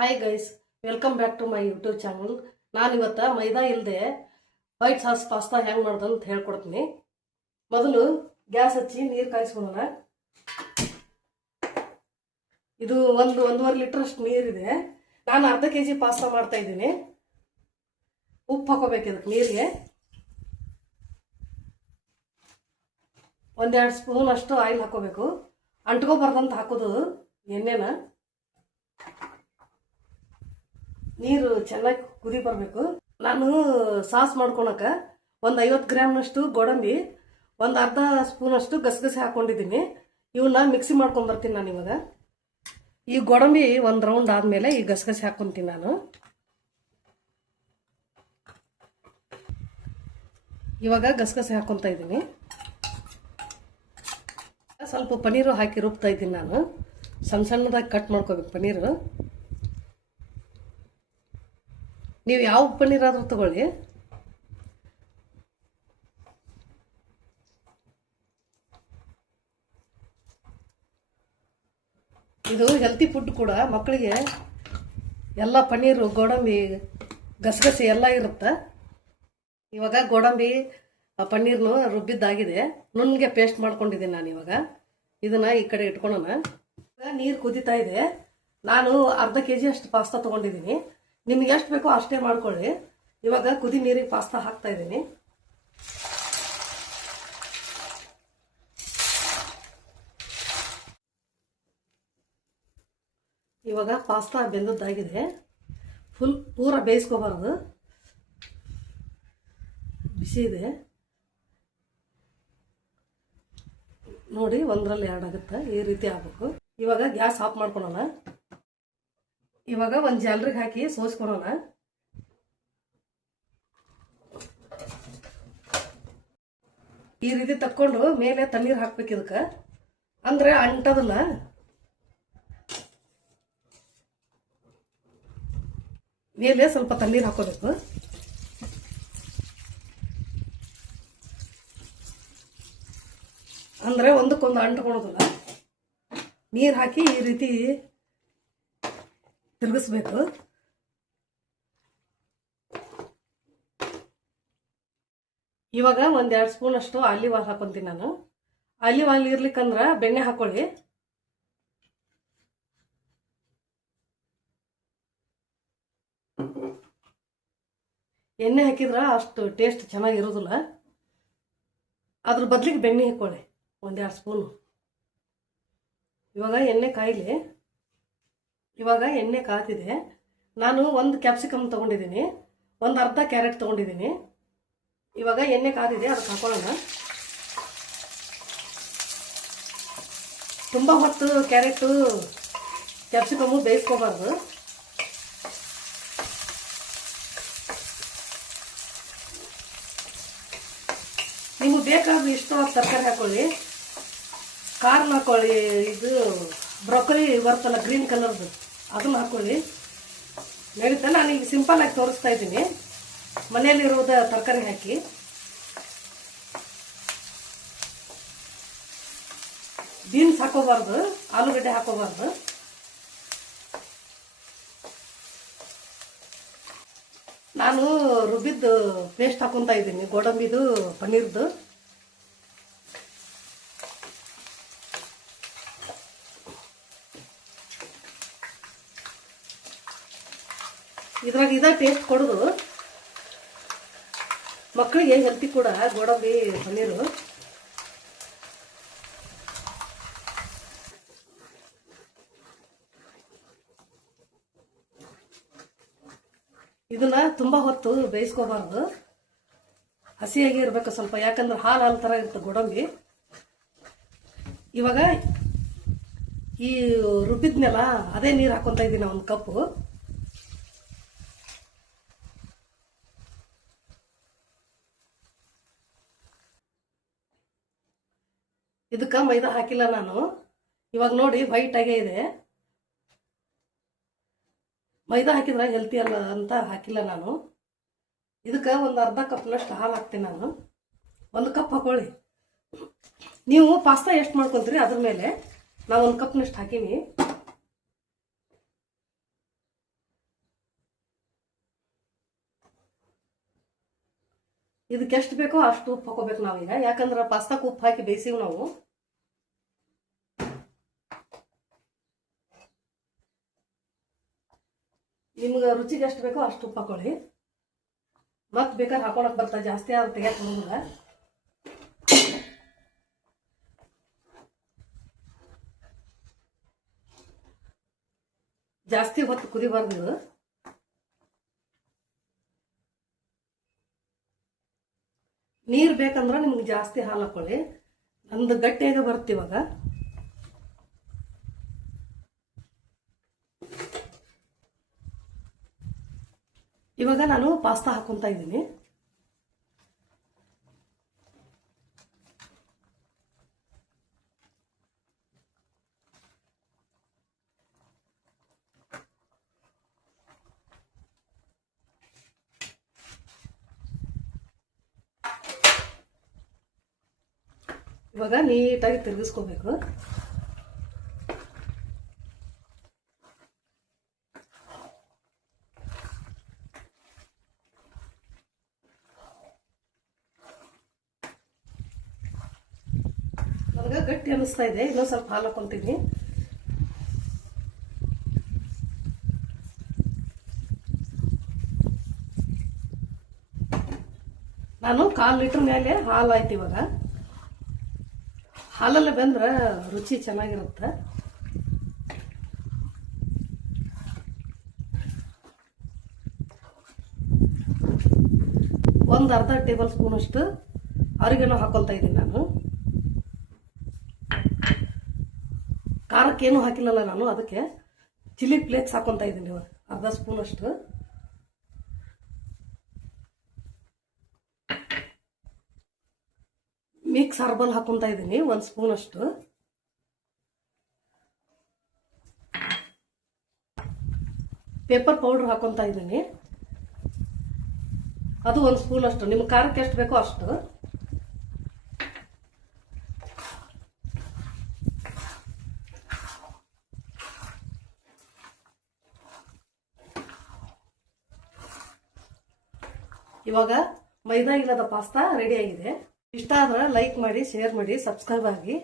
Hi guys, welcome back to my YouTube channel. ನಾನು ಇವತ್ತು ಮೈದಾ ಇಲ್ಲದೆ ವೈಟ್ ಸಾಸ್ ಪಾಸ್ತಾ ಹೆಂಗೆ ಮಾಡೋದು ಅಂತ ಹೇಳ್ಕೊಡ್ತೀನಿ. ಮೊದಲು ಗ್ಯಾಸ್ ಹಚ್ಚಿ ನೀರು ಕಾಯಿಸ್ಕೊಳ್ಳೋಣ. ಇದು ಒಂದೂವರೆ ಲೀಟರ್ ಅಷ್ಟು ನೀರಿದೆ. ನಾನು ಅರ್ಧ ಕೆಜಿ ಪಾಸ್ತಾ ಮಾಡ್ತಾ ಇದ್ದೀನಿ. ಉಪ್ಪು ಹಾಕೋಬೇಕು ಇದಕ್ಕೆ ನೀರಿಗೆ. 1-2 ಸ್ಪೂನ್ ಅಷ್ಟು ಆಯಿಲ್ ಹಾಕೋಬೇಕು. ಅಂಟ್ಕೋಬಾರ್ದಂತ ಹಾಕೋದು ಎಣ್ಣೆನ. ನೀರು ಚೆನ್ನಾಗಿ ಕುದಿ ಬರಬೇಕು. ನಾನು ಸಾಸ್ ಮಾಡ್ಕೊಳಕ 50 ಗ್ರಾಮ್ನಷ್ಟು ಗೋಡಂಬಿ, ಅರ್ಧ ಸ್ಪೂನಷ್ಟು ಗಸಗಸೆ ಹಾಕೊಂಡಿದ್ದೀನಿ. ಇವನ್ನ ಮಿಕ್ಸಿ ಮಾಡ್ಕೊಂಬರ್ತೀನಿ ನಾನು. ಇವಾಗ ಈ ಗೋಡಂಬಿ ಒಂದು ರೌಂಡ್ ಆದಮೇಲೆ ಈ ಗಸಗಸೆ ಹಾಕ್ಕೊಂತೀನಿ ನಾನು. ಇವಾಗ ಗಸಗಸೆ ಹಾಕ್ಕೊತಾ ಇದ್ದೀನಿ. ಸ್ವಲ್ಪ ಪನೀರು ಹಾಕಿ ರುಬ್ತಾ ಇದ್ದೀನಿ ನಾನು. ಸಣ್ಣದಾಗಿ ಕಟ್ ಮಾಡ್ಕೋಬೇಕು ಪನೀರು. ನೀವು ಯಾವ ಪನ್ನೀರ್ ಆದರೂ ತಗೊಳ್ಳಿ. ಇದು ಹೆಲ್ತಿ ಫುಡ್ ಕೂಡ. ಮಕ್ಕಳಿಗೆ ಎಲ್ಲ ಪನ್ನೀರು, ಗೋಡಂಬಿ, ಗಸಗಸೆ ಎಲ್ಲ ಇರುತ್ತೆ. ಇವಾಗ ಗೋಡಂಬಿ ಪನ್ನೀರ್ನು ರುಬ್ಬಿದ್ದಾಗಿದೆ. ನುಣ್ಣಗೆ ಪೇಸ್ಟ್ ಮಾಡ್ಕೊಂಡಿದ್ದೀನಿ ನಾನು. ಇವಾಗ ಇದನ್ನ ಈ ಕಡೆ ಇಟ್ಕೊಳ್ಳೋಣ. ನೀರು ಕುದೀತಾ ಇದೆ. ನಾನು ಅರ್ಧ ಕೆಜಿ ಅಷ್ಟು ಪಾಸ್ತಾ ತೊಗೊಂಡಿದ್ದೀನಿ. ನಿಮ್ಗೆ ಎಷ್ಟು ಬೇಕೋ ಅಷ್ಟೇ ಮಾಡ್ಕೊಳ್ಳಿ. ಇವಾಗ ಕುದಿ ನೀರಿಗೆ ಪಾಸ್ತಾ ಹಾಕ್ತಾ ಇದ್ದೀನಿ. ಇವಾಗ ಪಾಸ್ತಾ ಬೆಂದದ್ದಾಗಿದೆ. ಪೂರ ಬೇಯಿಸ್ಕೋಬಾರ್ದು, ಬಿಸಿ ಇದೆ ನೋಡಿ. 1ರಲ್ಲಿ 2 ಆಗುತ್ತೆ, ಈ ರೀತಿ ಆಗ್ಬೇಕು. ಇವಾಗ ಗ್ಯಾಸ್ ಆಫ್ ಮಾಡ್ಕೊಳ್ಳೋಣ. ಇವಾಗ ಒಂದು ಜಾಲರಿಗೆ ಹಾಕಿ ಸೋಸ್ಕೊಳ್ಳೋಣ. ಈ ರೀತಿ ತಕ್ಕೊಂಡು ಮೇಲೆ ತಣ್ಣೀರು ಹಾಕ್ಬೇಕು ಇದಕ್ಕೆ, ಅಂದ್ರೆ ಅಂಟದಲ್ಲ. ಮೇಲೆ ಸ್ವಲ್ಪ ತಣ್ಣೀರು ಹಾಕೋಬೇಕು. ಅಂದ್ರೆ ಒಂದಕ್ಕೊಂದು ಅಂಟ್ಕೊಳೋದಿಲ್ಲ. ನೀರು ಹಾಕಿ ಈ ರೀತಿ ತಿರುಗಿಸ್ಬೇಕು. ಇವಾಗ 1-2 ಸ್ಪೂನ್ ಅಷ್ಟು ಆಲಿವ್ ಆಯಿಲ್ ಹಾಕೊಂತೀನಿ ನಾನು. ಆಲಿವ್ ಆಯಿಲ್ ಇರ್ಲಿಕ್ಕಂದ್ರೆ ಬೆಣ್ಣೆ ಹಾಕೊಳ್ಳಿ. ಎಣ್ಣೆ ಹಾಕಿದ್ರೆ ಅಷ್ಟು ಟೇಸ್ಟ್ ಚೆನ್ನಾಗಿರೋದಿಲ್ಲ. ಅದ್ರ ಬದಲಿಗೆ ಬೆಣ್ಣೆ ಹಾಕೊಳ್ಳಿ 1-2 ಸ್ಪೂನು. ಇವಾಗ ಎಣ್ಣೆ ಕಾಯಿಲಿ. ಇವಾಗ ಎಣ್ಣೆ ಕಾತಿದೆ. ನಾನು 1 ಕ್ಯಾಪ್ಸಿಕಮ್ ತೊಗೊಂಡಿದ್ದೀನಿ, ಅರ್ಧ ಕ್ಯಾರೆಟ್ ತೊಗೊಂಡಿದ್ದೀನಿ. ಇವಾಗ ಎಣ್ಣೆ ಕಾದಿದೆ, ಅದಕ್ಕೆ ಹಾಕೊಳ್ಳೋಣ. ತುಂಬ ಹೊತ್ತು ಕ್ಯಾರೆಟು ಕ್ಯಾಪ್ಸಿಕಮ್ಮು ಬೇಯಿಸ್ಕೋಬಾರ್ದು. ನಿಮಗೆ ಬೇಕಾದ್ರೆ ಇಷ್ಟವಾದ ತರಕಾರಿ ಹಾಕೊಳ್ಳಿ. ಕಾರ್ನ್ ಹಾಕೊಳ್ಳಿ. ಇದು ಬ್ರೊಕೊಲಿ ಬರ್ತಲ್ಲ ಗ್ರೀನ್ ಕಲರ್ದು, ಅದನ್ನ ಹಾಕೊಳ್ಳಿ, ನಡೀತಾ. ನಾನು ಈಗ ಸಿಂಪಲ್ ಆಗಿ ತೋರಿಸ್ತಾ ಇದ್ದೀನಿ. ಮನೆಯಲ್ಲಿರೋದ ತರಕಾರಿ ಹಾಕಿ. ಬೀನ್ಸ್ ಹಾಕೋಬಾರ್ದು, ಆಲೂಗಡ್ಡೆ ಹಾಕೋಬಾರ್ದು. ನಾನು ರುಬ್ಬಿದ್ದು ಪೇಸ್ಟ್ ಹಾಕೊಂತ ಇದ್ದೀನಿ, ಗೋಡಂಬಿದು, ಪನ್ನೀರ್ದು. ಇದ್ರಾಗ ಟೇಸ್ಟ್ ಕೊಡೋದು. ಮಕ್ಕಳಿಗೆ ಹೆಲ್ತಿ ಕೂಡ ಗೋಡಂಬಿ ಪನ್ನೀರು. ಇದನ್ನ ತುಂಬ ಹೊತ್ತು ಬೇಯಿಸ್ಕೋಬಾರ್ದು, ಹಸಿಯಾಗಿ ಇರಬೇಕು ಸ್ವಲ್ಪ. ಯಾಕಂದ್ರೆ ಹಾಲು ಥರ ಇರುತ್ತೆ ಗೋಡಂಬಿ. ಇವಾಗ ಈ ರುಬ್ಬಿದ್ನೆಲ್ಲ ಅದೇ ನೀರು ಹಾಕೊಂತ ಇದ್ದೀನಿ, 1 ಕಪ್ಪು. ಇದಕ್ಕೆ ಮೈದಾ ಹಾಕಿಲ್ಲ ನಾನು. ಇವಾಗ ನೋಡಿ ವೈಟ್ ಆಗೇ ಇದೆ. ಮೈದಾ ಹಾಕಿದ್ರೆ ಹೆಲ್ತಿ ಅಲ್ಲ ಅಂತ ಹಾಕಿಲ್ಲ ನಾನು. ಇದಕ್ಕೆ ಅರ್ಧ ಕಪ್ನಷ್ಟು ಹಾಲು ಹಾಕ್ತೀನಿ ನಾನು. 1 ಕಪ್ ಹಾಕೊಳ್ಳಿ. ನೀವು ಪಾಸ್ತಾ ಎಷ್ಟು ಮಾಡ್ಕೊತೀರಿ ಅದ್ರ ಮೇಲೆ. ನಾವು 1 ಕಪ್ನಷ್ಟು ಹಾಕೀನಿ. ಇದಕ್ಕೆ ಎಷ್ಟು ಬೇಕೋ ಅಷ್ಟು ಉಪ್ಪು ಹಾಕೋಬೇಕು ನಾವೀಗ. ಯಾಕಂದ್ರೆ ಪಾಸ್ತಾಕ್ಕೆ ಉಪ್ಪು ಹಾಕಿ ಬೇಯಿಸಿವ್ ನಾವು. ನಿಮ್ಗೆ ರುಚಿಗೆ ಎಷ್ಟು ಬೇಕೋ ಅಷ್ಟು ಉಪ್ಪು ಹಾಕೊಳ್ಳಿ. ಮತ್ತೆ ಬೇಕಾದ್ರೆ ಹಾಕೊಳಕ್ ಬರ್ತಾ, ಜಾಸ್ತಿ ಆದ್ರೆ ತೆಗಿಯಕ್ಕೆ ಬರೋದಿಲ್ಲ. ಜಾಸ್ತಿ ಹೊತ್ತು ಕುದಿಬಾರ್ದು ಇದು. ನೀರು ಬೇಕಂದ್ರೆ ನಿಮ್ಗೆ ಜಾಸ್ತಿ ಹಾಲು ಹಾಕೊಳ್ಳಿ. ನಮ್ದು ಗಟ್ಟಿಯಾಗ ಬರುತ್ತೆ ಇವಾಗ. ಇವಾಗ ನಾನು ಪಾಸ್ತಾ ಹಾಕೊಂತ ಇದ್ದೀನಿ. ಇವಾಗ ನೀಟಾಗಿ ತಿರುಗಿಸ್ಕೋಬೇಕು. ನನಗೆ ಗಟ್ಟಿ ಅನ್ನಿಸ್ತಾ ಇದೆ, ಇನ್ನೊಂದು ಸ್ವಲ್ಪ ಹಾಲು ಹಾಕೊಂತೀನಿ. ನಾನು 1/4 ಲೀಟರ್ ಮೇಲೆ ಹಾಲು ಆಯ್ತು. ಇವಾಗ ಹಾಲಲ್ಲಿ ಬಂದ್ರೆ ರುಚಿ ಚೆನ್ನಾಗಿರುತ್ತೆ. ಒಂದು ಅರ್ಧ ಟೇಬಲ್ ಸ್ಪೂನ್ ಅಷ್ಟು ಅರಿಗೆನೋ ಹಾಕೊಳ್ತಾ ಇದ್ದೀನಿ ನಾನು. ಖಾರಕ್ಕೇನು ಹಾಕಿಲ್ಲಲ್ಲ ನಾನು, ಅದಕ್ಕೆ ಚಿಲ್ಲಿ ಫ್ಲೇಕ್ಸ್ ಹಾಕೊಳ್ತಾ ಇದ್ದೀನಿ ಅರ್ಧ ಸ್ಪೂನ್ ಅಷ್ಟು. ಮಿಕ್ಸ್ ಹರ್ಬಲ್ ಹಾಕೊಂತ ಇದ್ದೀನಿ 1 ಸ್ಪೂನ್ ಅಷ್ಟು. ಪೇಪರ್ ಪೌಡರ್ ಹಾಕೊಂತ ಇದ್ದೀನಿ, ಅದು 1 ಸ್ಪೂನ್ ಅಷ್ಟು. ನಿಮ್ಗೆ ಖಾರಕ್ಕೆ ಎಷ್ಟು ಬೇಕೋ ಅಷ್ಟು. ಇವಾಗ ಮೈದಾ ಇಲ್ಲದ ಪಾಸ್ತಾ ರೆಡಿ ಆಗಿದೆ. ಇಷ್ಟ ಆದ್ರೆ ಲೈಕ್ ಮಾಡಿ, ಶೇರ್ ಮಾಡಿ, ಸಬ್ಸ್ಕ್ರೈಬ್ ಆಗಿ.